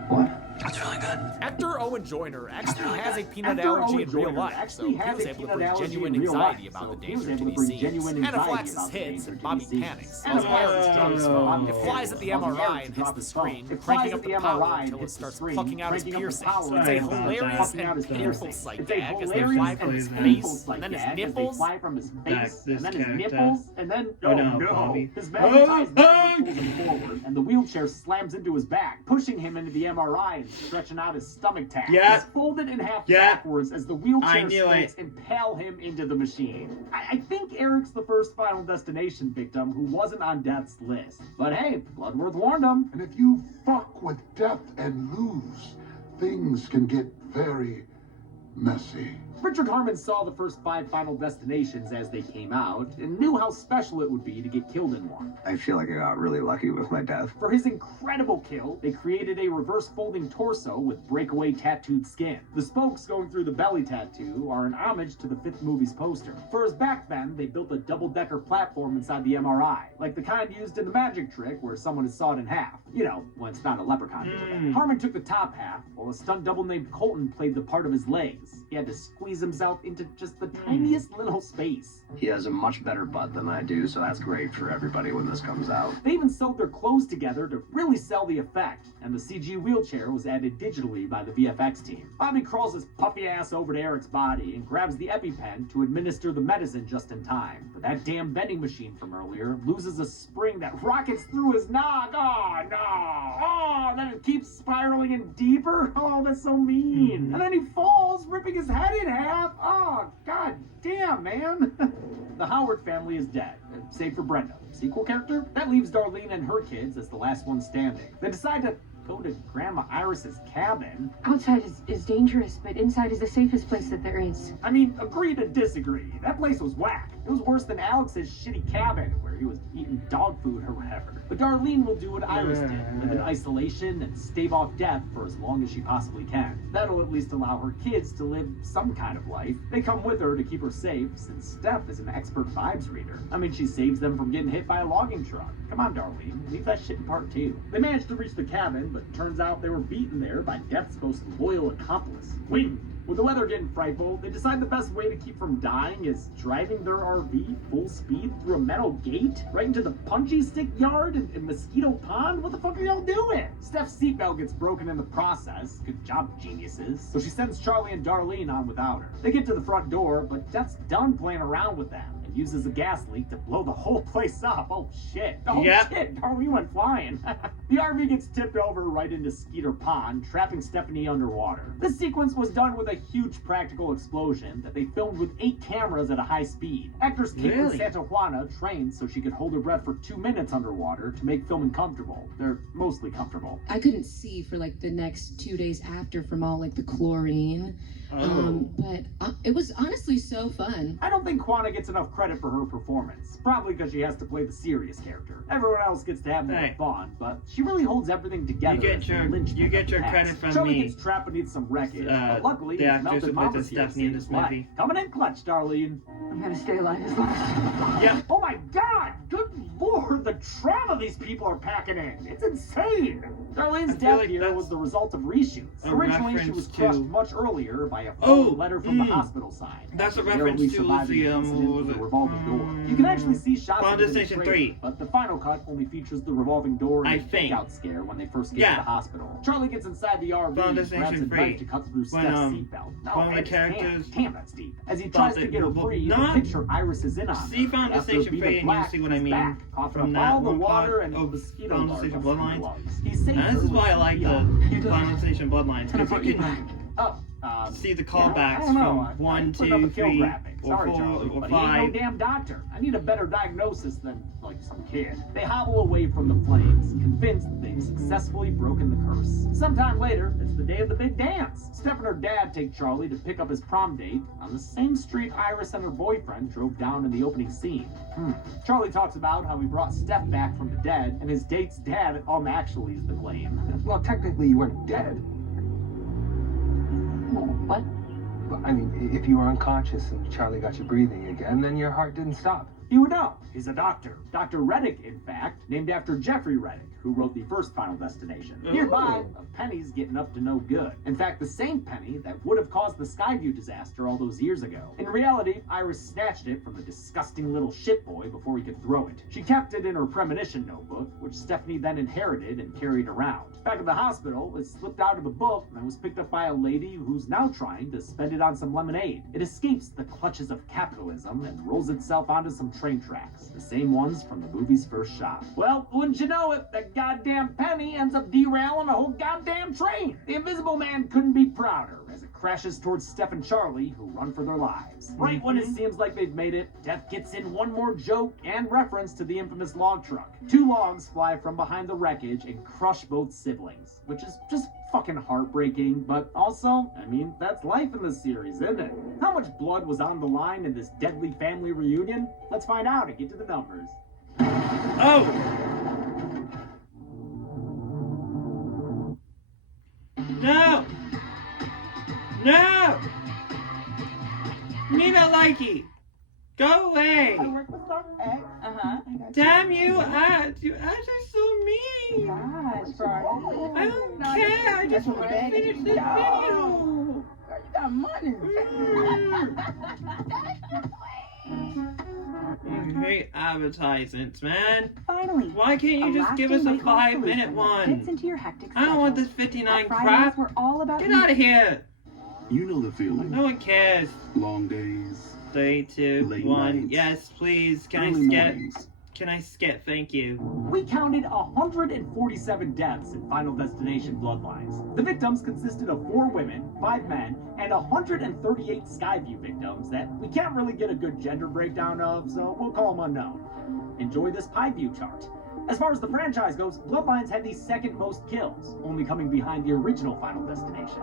What? That's really good. Actor Owen Joyner actually has a peanut allergy in real life, so he was able to bring genuine anxiety about the danger to these scenes. Anaphylaxis hits, and Bobby panics. As Aaron's drums phone, it flies at the MRI and hits the screen, cranking up the power until it starts plucking out his piercings. It's a hilarious and painful sight gag as they fly from his face, and then his nipples, and then his nipples, and then his man ties down and pulls him forward, and the wheelchair slams into his back, pushing him into the MRI and stretching out his stomach tag. He's folded in half backwards as the wheelchair slits impale him into the machine. I think Eric's the first Final Destination victim who wasn't on Death's list. But hey, Bloodworth warned him. And if you fuck with death and lose, things can get very messy. Richard Harmon saw the first 5 Final Destinations as they came out and knew how special it would be to get killed in one. I feel like I got really lucky with my death. For his incredible kill, they created a reverse folding torso with breakaway tattooed skin. The spokes going through the belly tattoo are an homage to the 5th movie's poster. For his back bend, they built a double-decker platform inside the MRI, like the kind used in the magic trick where someone is sawed in half. You know, when it's not a leprechaun doing it. Harmon took the top half, while a stunt double named Colton played the part of his legs. He had to squeeze himself into just the tiniest little space. He has a much better butt than I do, so that's great for everybody when this comes out. They even sewed their clothes together to really sell the effect, and the CG wheelchair was added digitally by the VFX team. Bobby crawls his puffy ass over to Eric's body and grabs the EpiPen to administer the medicine just in time. But that damn vending machine from earlier loses a spring that rockets through his nog. Oh, no. Oh, then it keeps spiraling in deeper. Oh, that's so mean. And then he falls, ripping his head in half. Oh, god damn, man. The Howard family is dead, save for Brenda. Sequel character? That leaves Darlene and her kids as the last one standing. They decide to go to Grandma Iris's cabin. Outside is dangerous, but inside is the safest place that there is. I mean, agree to disagree. That place was whack. It was worse than Alex's shitty cabin, where he was eating dog food or whatever. But Darlene will do what Iris did, live in isolation and stave off death for as long as she possibly can. That'll at least allow her kids to live some kind of life. They come with her to keep her safe, since Steph is an expert vibes reader. I mean, she saves them from getting hit by a logging truck. Come on, Darlene, leave that shit in part 2. They managed to reach the cabin, but turns out they were beaten there by Death's most loyal accomplice, Wind. With the weather getting frightful, they decide the best way to keep from dying is driving their RV full speed through a metal gate right into the punchy stick yard in Mosquito Pond. What the fuck are y'all doing? Steph's seatbelt gets broken in the process. Good job, geniuses. So she sends Charlie and Darlene on without her. They get to the front door, but Death's done playing around with them. Uses a gas leak to blow the whole place up. Oh shit. Oh shit, Darlene went flying. The RV gets tipped over right into Skeeter Pond, trapping Stephanie underwater. This sequence was done with a huge practical explosion that they filmed with 8 cameras at a high speed. Actress Caitlin Santa Juana trained so she could hold her breath for 2 minutes underwater to make filming comfortable. They're mostly comfortable. I couldn't see for like the next 2 days after from all like the chlorine. But it was honestly so fun. I don't think Juana gets enough credit for her performance. Probably because she has to play the serious character. Everyone else gets to have more fun, but she really holds everything together. You get your credit from Charlie me. gets trapped beneath some wreckage, but luckily the his actress melted who mama plays Stephanie in this movie. Coming in clutch, Darlene. I'm gonna stay alive as long as Yeah. Oh my god! Good lord, the trauma these people are packing in. It's insane. Darlene's death here was the result of reshoots. Originally, she was crushed much earlier by a phone letter from the hospital side. That's a reference to the revolving door. You can actually see shots Final of it in the Destination trailer, 3. but the final cut only features the revolving door I and the think. out scare when they first get to the hospital. Charlie gets inside the RV Final and grabs a Destination knife 3. to cut through When, Steph's seatbelt. one of the characters Damn, that's deep. As he thought tries to that- get her free, you not- can picture Iris is in on See her. Final After Destination being 3 and black, you'll see what I he's mean back, coughing from up that all the one water part and of mosquito Final larvae Destination from Bloodlines. the lungs. He saves And this is her why I with like the, the Final Destination Bloodlines, Can I because put you you can back? see the I callbacks don't know. from 1, put up a 2, kill 3, graphic. or Sorry, 4, Charlie, or but he ain't 5. no damn doctor. I need a better diagnosis than, like, some kid. They hobble away from the flames, convinced they've successfully broken the curse. Sometime later, it's the day of the big dance. Steph and her dad take Charlie to pick up his prom date on the same street Iris and her boyfriend drove down in the opening scene. Charlie talks about how he brought Steph back from the dead, and his date's dad actually is the blame. Well, technically, you weren't dead. What? I mean, if you were unconscious and Charlie got you breathing again, then your heart didn't stop. You would know. He's a doctor. Dr. Reddick, in fact, named after Jeffrey Reddick, who wrote the first Final Destination. Nearby, a penny's getting up to no good. In fact, the same penny that would have caused the Skyview disaster all those years ago. In reality, Iris snatched it from the disgusting little shitboy before he could throw it. She kept it in her premonition notebook, which Stephanie then inherited and carried around. Back at the hospital, it slipped out of the book and was picked up by a lady who's now trying to spend it on some lemonade. It escapes the clutches of capitalism and rolls itself onto some train tracks, the same ones from the movie's first shot. Well, wouldn't you know it, that goddamn penny ends up derailing a whole goddamn train. The Invisible Man couldn't be prouder as it crashes towards Steph and Charlie, who run for their lives. Right when it seems like they've made it, Death gets in one more joke and reference to the infamous log truck. 2 logs fly from behind the wreckage and crush both siblings, which is just fucking heartbreaking, but also, I mean, that's life in this series, isn't it? How much blood was on the line in this deadly family reunion? Let's find out and get to the numbers. Oh! No! No! Me not likey! Go away! I work with Dr. X. Damn you! You guys are so mean! Gosh, Friday. I don't care! I just want to finish this video! Girl, you got money. I hate advertisements, man. Finally. Why can't you just give us a 5-minute one? Fits into your hectic I don't want this schedule. 59 At Fridays, crap. we're all about Get out of here! You know the feeling. No one cares. Long days. 3, 2, Late 1. nights. Yes, please. Can Early I skip? mornings. Can I skip? Thank you. We counted 147 deaths in Final Destination Bloodlines. The victims consisted of 4 women, 5 men, and 138 Skyview victims that we can't really get a good gender breakdown of, so we'll call them unknown. Enjoy this pie view chart. As far as the franchise goes, Bloodlines had the second most kills, only coming behind the original Final Destination.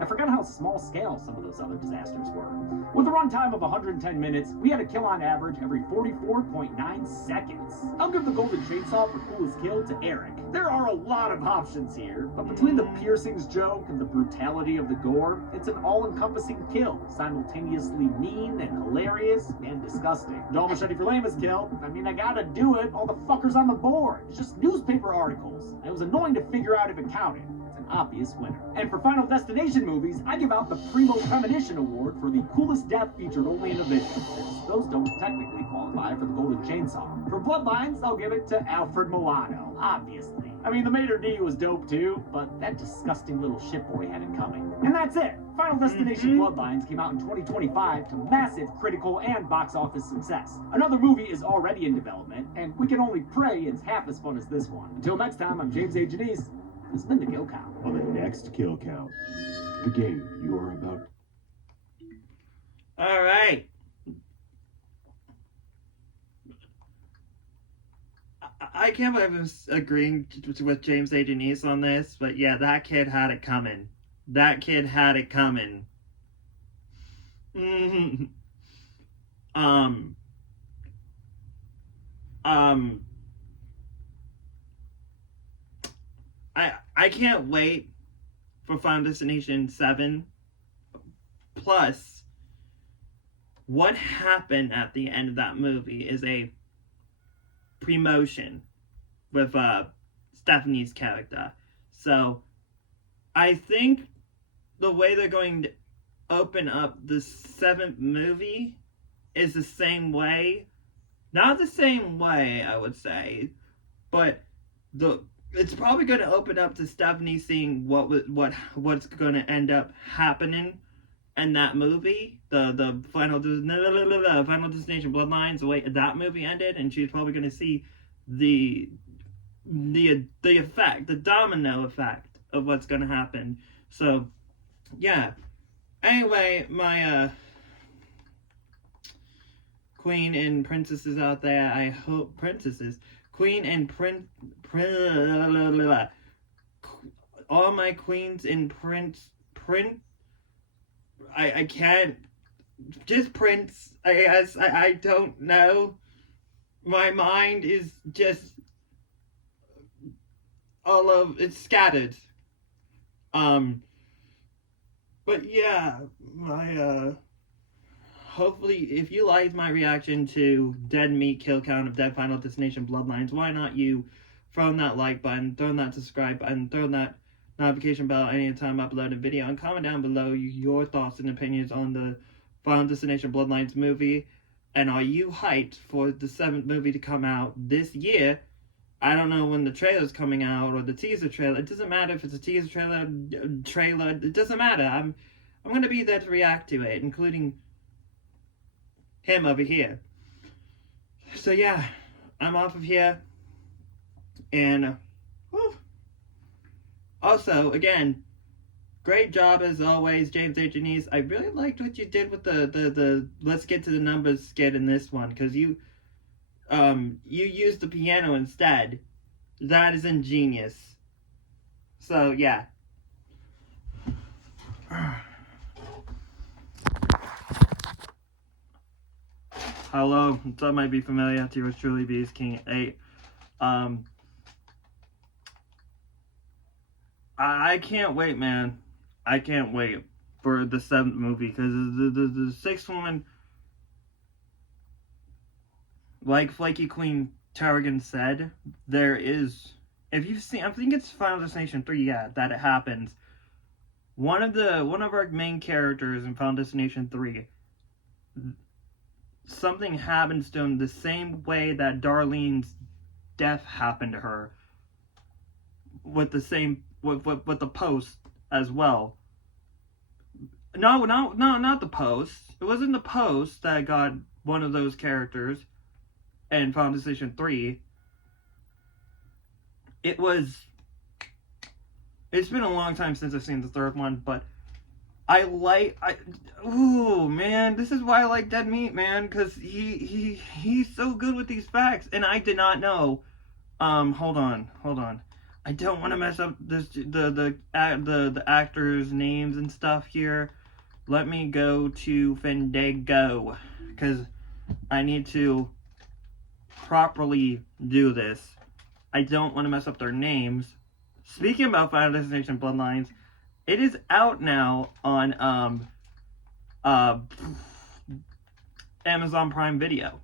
I forgot how small scale some of those other disasters were. With a runtime of 110 minutes, we had a kill on average every 44.9 seconds. I'll give the golden chainsaw for coolest kill to Eric. There are a lot of options here, but between the piercings joke and the brutality of the gore, it's an all-encompassing kill, simultaneously mean and hilarious and disgusting. Dull Machete for Lamest kill. I mean, I gotta do it. All the fuckers on the board. It's just newspaper articles. It was annoying to figure out if it counted. It's an obvious winner. And for Final Destination movies, I give out the Primo Premonition Award for the coolest death featured only in a video, since those don't technically qualify for the Golden Chainsaw. For Bloodlines, I'll give it to Alfred Milano, obviously. I mean, the Mater D was dope too, but that disgusting little shitboy had it coming. And that's it! Final Destination Bloodlines came out in 2025 to massive critical and box office success. Another movie is already in development, and we can only pray it's half as fun as this one. Until next time, I'm James A. Janice. This has been The Kill Count. On the next Kill Count, the game you are about. Alright. I can't believe I'm agreeing with James A. Janice on this, but yeah, that kid had it coming. That kid had it coming. I can't wait for Final Destination 7. Plus, what happened at the end of that movie is a promotion with Stephanie's character. So, I think the way they're going to open up the 7th movie is the same way. Not the same way, I would say, but it's probably going to open up to Stephanie seeing what's going to end up happening in that movie. The Final Destination Bloodlines, the way that movie ended, and she's probably going to see the effect, the domino effect of what's going to happen. So, yeah. Anyway, my queen and princesses out there, I hope queen and all my queens and I can't, just Prince, I don't know. My mind is just it's scattered. But yeah, hopefully, if you liked my reaction to Dead Meat Kill Count of Dead Final Destination Bloodlines, why not you throw that like button, throw that subscribe button, throw that notification bell anytime I upload a video, and comment down below your thoughts and opinions on the Final Destination Bloodlines movie. And are you hyped for the 7th movie to come out this year? I don't know when the trailer's coming out or the teaser trailer. It doesn't matter if it's a teaser trailer. It doesn't matter. I'm gonna be there to react to it, including him over here. So yeah, I'm off of here. And also, again, great job as always, James A. Janice. I really liked what you did with the Let's Get to the Numbers skit in this one, because you used the piano instead. That is ingenious. So yeah. Hello, some might be familiar to yours truly, Beast King 8. I can't wait, man. I can't wait for the 7th movie, because the 6th one, like Flakey Queen Tarragon said, there is, if you've seen, I think it's Final Destination 3, yeah, that it happens. One of our main characters in Final Destination 3, something happens to him the same way that Darlene's death happened to her, with the same with the post as well. No, not the post. It wasn't the post that got one of those characters in Final Destination 3. It's been a long time since I've seen the 3rd one, but ooh, man, this is why I like Dead Meat, man, because he's so good with these facts, and I did not know Hold on. I don't want to mess up this the actors' names and stuff here. Let me go to Fandango, because I need to properly do this. I don't want to mess up their names. Speaking about Final Destination Bloodlines, it is out now on Amazon Prime Video.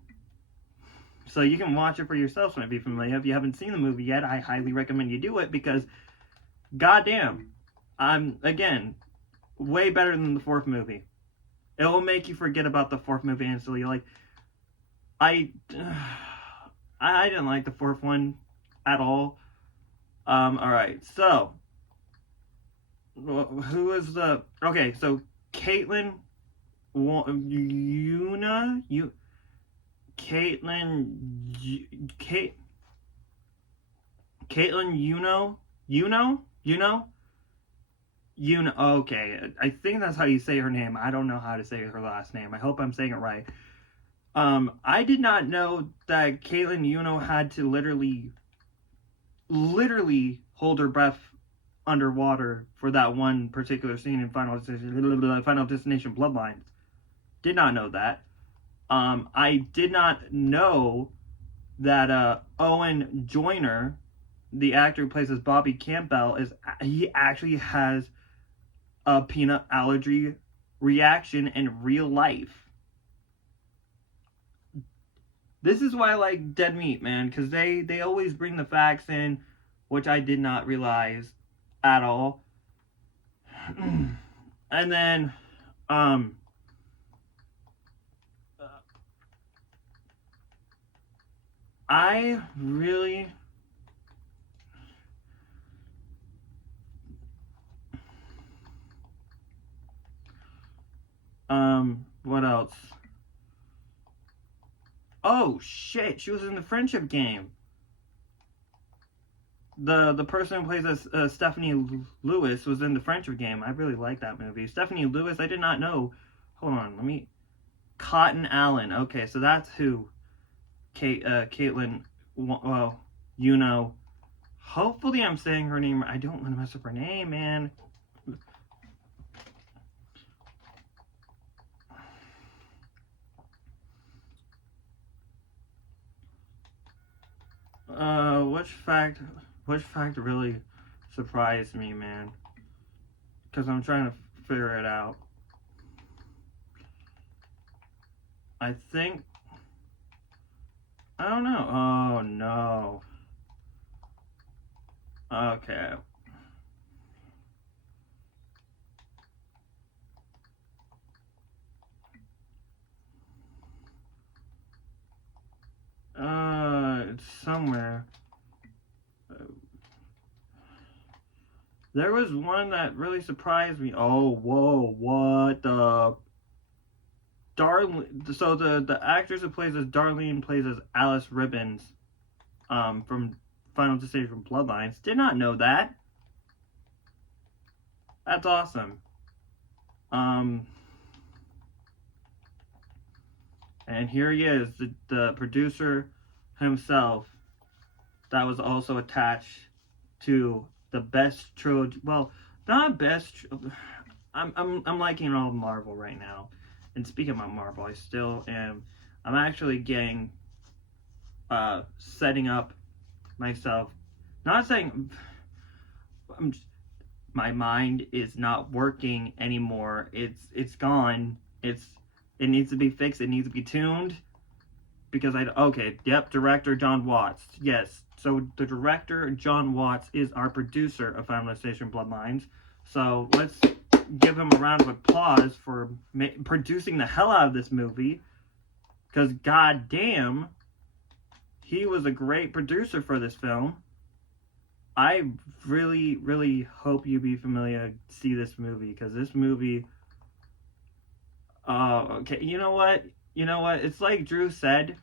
So you can watch it for yourself, so it might be familiar. If you haven't seen the movie yet, I highly recommend you do it, because goddamn, again, way better than the fourth movie. It will make you forget about the fourth movie instantly. Like, I didn't like the fourth one at all. Alright, so who is the... Okay, so Caitlin okay, I think that's how you say her name. I don't know how to say her last name. I hope I'm saying it right. I did not know that Caitlin Yuno had to literally hold her breath underwater for that one particular scene in Final Destination Bloodlines. Did not know that. I did not know that Owen Joyner, the actor who plays as Bobby Campbell, he actually has a peanut allergy reaction in real life. This is why I like Dead Meat, man, because they always bring the facts in, which I did not realize at all. And then, I really... what else? Oh, shit, she was in the Friendship Game. The person who plays as Stephanie Lewis was in the Friendship Game. I really like that movie. Stephanie Lewis, I did not know. Hold on, Cotton Allen. Okay, so that's who Caitlin, well, you know. Hopefully I'm saying her name. I don't want to mess up her name, man. Which fact really surprised me, man? Because I'm trying to figure it out. I think... I don't know. Oh, no. Okay. It's somewhere. There was one that really surprised me. Oh, whoa, what the... So the actress who plays as Darlene plays as Alice Ribbons, from Final Destination Bloodlines. Did not know that. That's awesome. And here he is, the producer himself, that was also attached to the best trilogy. Well, not best. I'm liking all of Marvel right now. And speaking about Marvel, I still am. I'm actually getting setting up myself. Not saying my mind is not working anymore. It's gone. It needs to be fixed. It needs to be tuned. Because director John Watts. Yes, so the director John Watts is our producer of Final Destination Bloodlines. So let's give him a round of applause for producing the hell out of this movie. Because goddamn, he was a great producer for this film. I really, really hope you be familiar, see this movie. Because this movie... okay, you know what? It's like Drew said,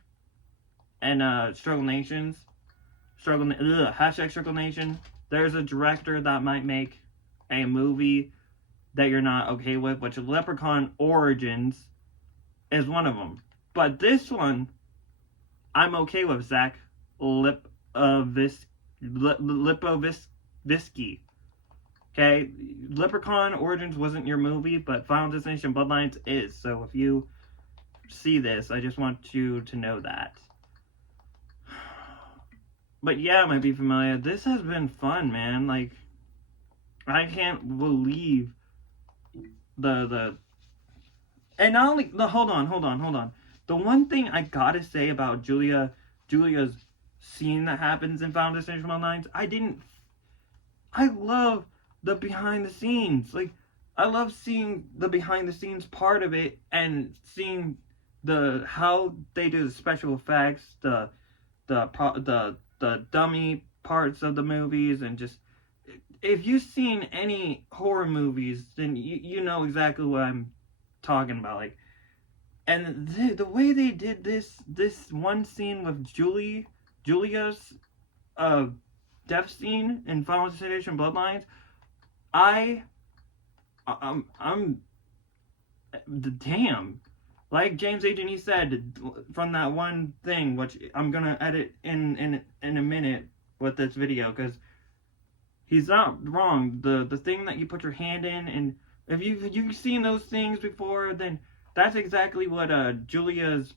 and Struggle Nations, hashtag Struggle Nation. There's a director that might make a movie that you're not okay with, which Leprechaun Origins is one of them. But this one, I'm okay with. Zack Lipovisky. Okay, Leprechaun Origins wasn't your movie, but Final Destination Bloodlines is. So if you see this, I just want you to know that. But yeah, it might be familiar. This has been fun, man. Like, I can't believe and not only hold on. The one thing I gotta say about Julia's scene that happens in Final Destination Bloodlines, I love the behind the scenes. Like, I love seeing the behind the scenes part of it and seeing how they do the special effects, the dummy parts of the movies, and just, if you've seen any horror movies, then you know exactly what I'm talking about. Like, and the way they did this one scene with Julia's death scene in Final Destination Bloodlines, I'm damn. Like James Agent said from that one thing, which I'm gonna edit in a minute with this video, because he's not wrong. The thing that you put your hand in, and if you've seen those things before, then that's exactly what Julia's,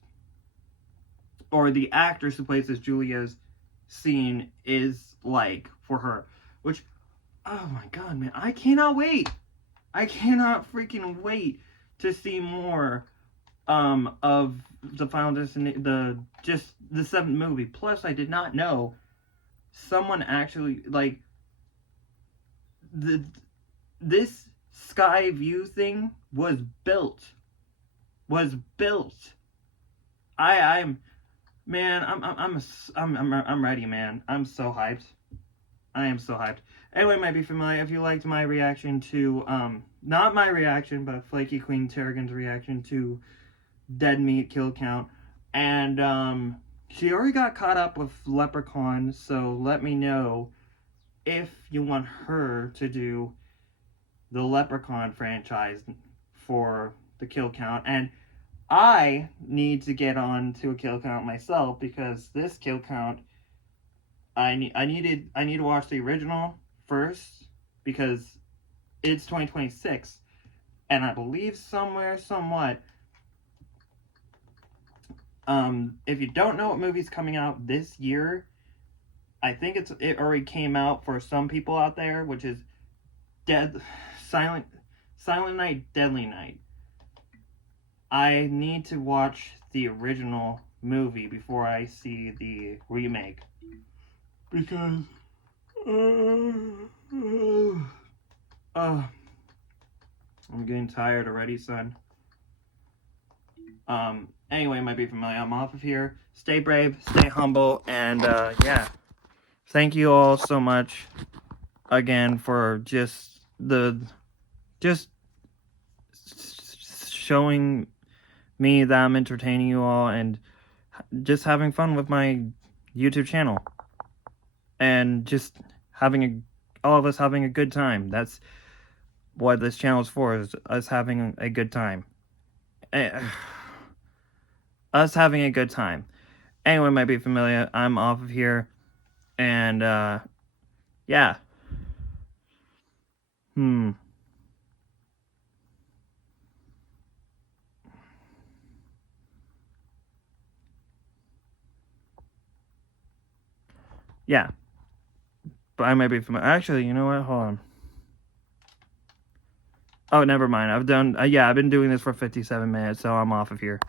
or the actress who plays as Julia's scene is like for her. Which, oh my god, man, I cannot wait. I cannot freaking wait to see more of the Final Destination, the 7th movie. Plus, I did not know someone actually, like, this sky view thing was built. I'm ready, man. I'm so hyped. I am so hyped. Anyway, might be familiar if you liked my reaction to not my reaction, but Flakey Queen Tarragon's reaction to Dead Meat Kill Count. And she already got caught up with Leprechaun, so let me know if you want her to do the Leprechaun franchise for the kill count. And I need to get on to a kill count myself, because this kill count, I need to watch the original first, because it's 2026, and I believe somewhat, if you don't know what movie's coming out this year, I think it already came out for some people out there, which is Silent Night, Deadly Night. I need to watch the original movie before I see the remake, because I'm getting tired already, son. Anyway, might be familiar. I'm off of here. Stay brave, stay humble, and yeah. Thank you all so much again for just showing me that I'm entertaining you all, and just having fun with my YouTube channel, and just all of us having a good time. That's what this channel is for, is us having a good time. Us having a good time. Anyway, might be familiar. I'm off of here, and yeah. Yeah. But I might be familiar. Actually, you know what? Hold on. Oh, never mind. I've been doing this for 57 minutes, so I'm off of here.